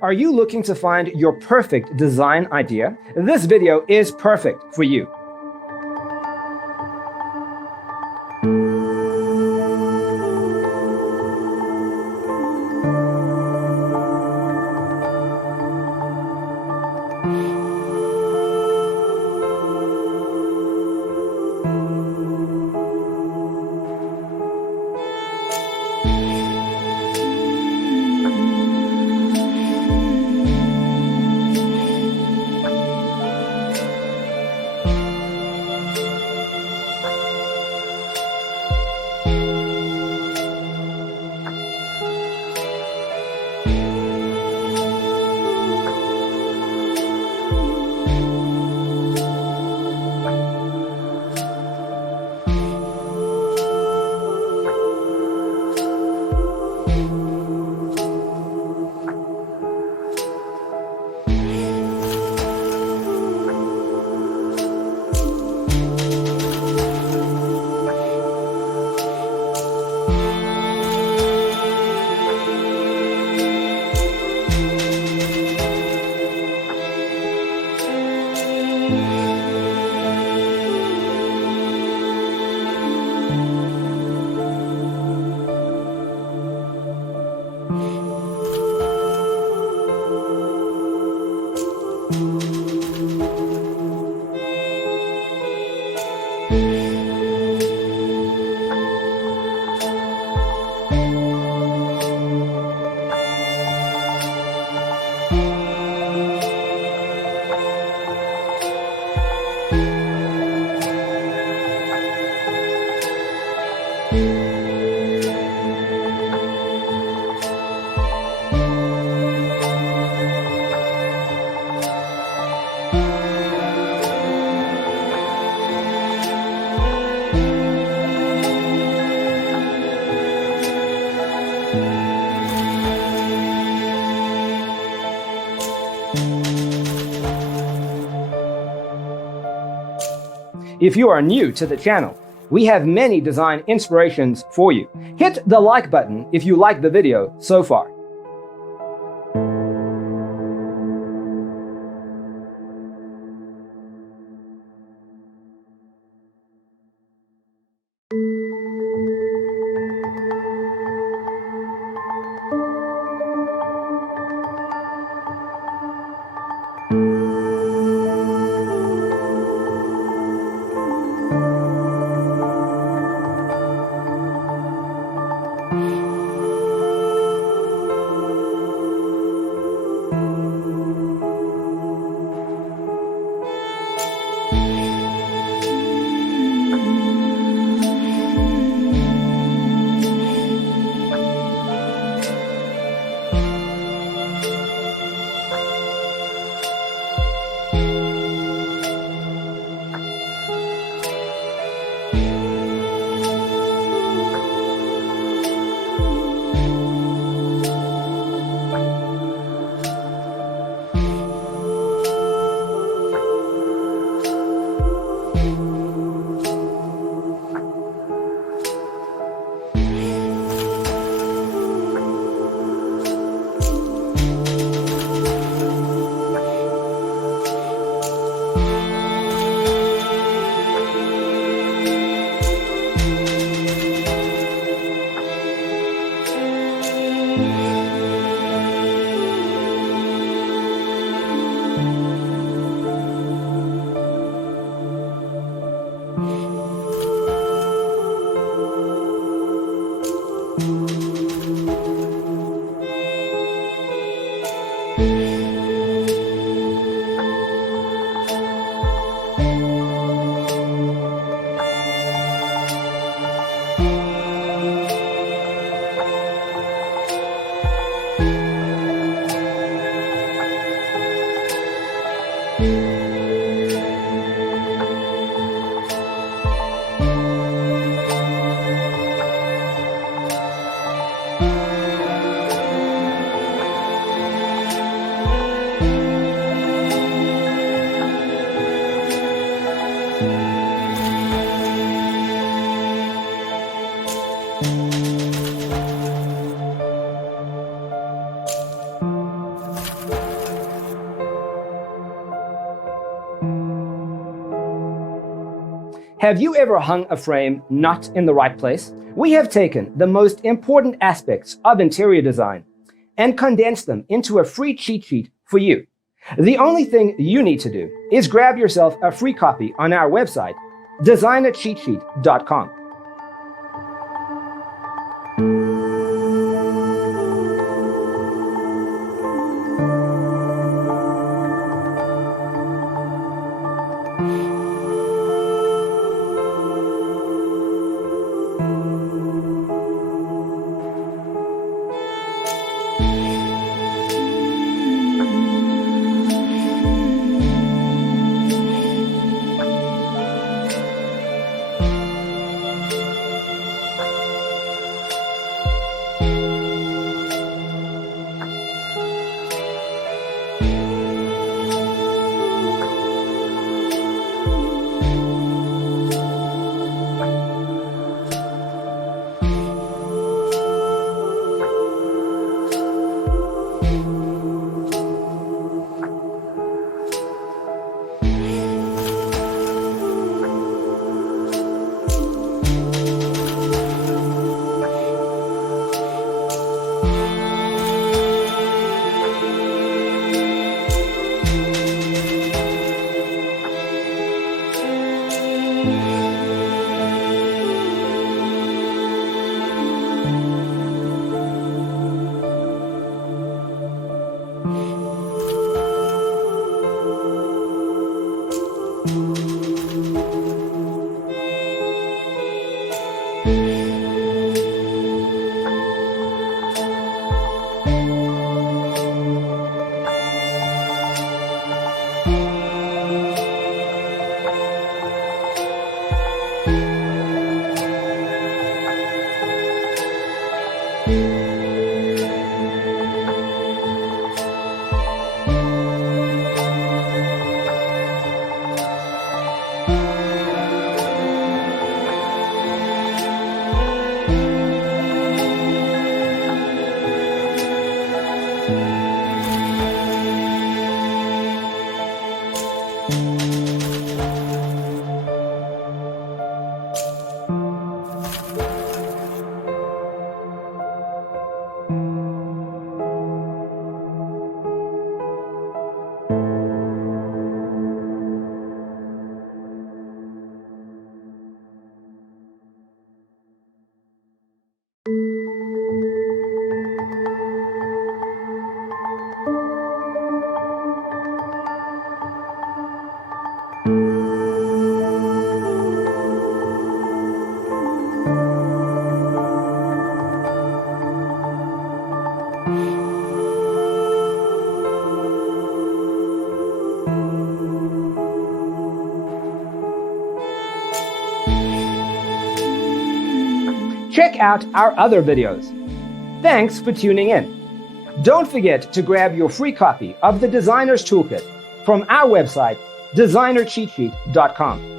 Are you looking to find your perfect design idea? This video is perfect for you. If you are new to the channel, we have many design inspirations for you. Hit the like button if you like the video so far. Have you ever hung a frame not in the right place? We have taken the most important aspects of interior design and condensed them into a free cheat sheet for you. The only thing you need to do is grab yourself a free copy on our website, designercheatsheet.com. Check out our other videos. Thanks for tuning in. Don't forget to grab your free copy of the Designer's Toolkit from our website, designercheatsheet.com.